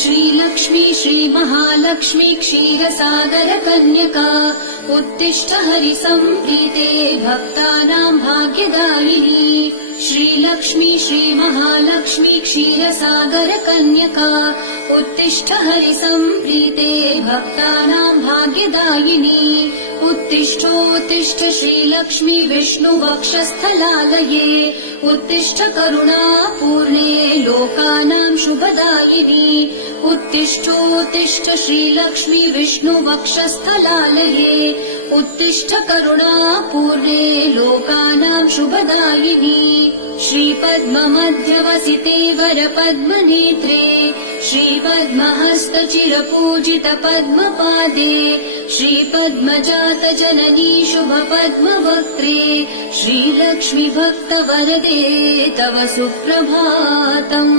श्रीलक्ष्मी श्रीमहालक्ष्मी क्षीरसागर कन्यका उत्तिष्ठ हरिसम्प्रीते भक्तानां भाग्यदायिनी श्रीलक्ष्मी श्रीमहालक्ष्मी क्षीरसागर कन्यका उत्तिष्ठ हरिसम्प्रीते भक्तानां भाग्यदायिनी उत्तिष्ठोत्तिष्ठ श्रीलक्ष्मी विष्णुवक्षस्थलालये उत्तिष्ठ करुणापूर्णे लोकानां शुभदायिनी उत्तिष्ठोत्तिष्ठ श्रीलक्ष्मी विष्णुवक्षस्थलालये उत्तिष्ठ करुणापूर्णे लोकानां शुभदायिनी श्रीपद्ममध्यवसिते वरपद्मनेत्रे श्रीपद्महस्तचिरपूजित पद्मपादे श्रीपद्मजात जननी शुभपद्मवक्त्रे श्रीलक्ष्मी भक्तवरदे तव सुप्रभातम्।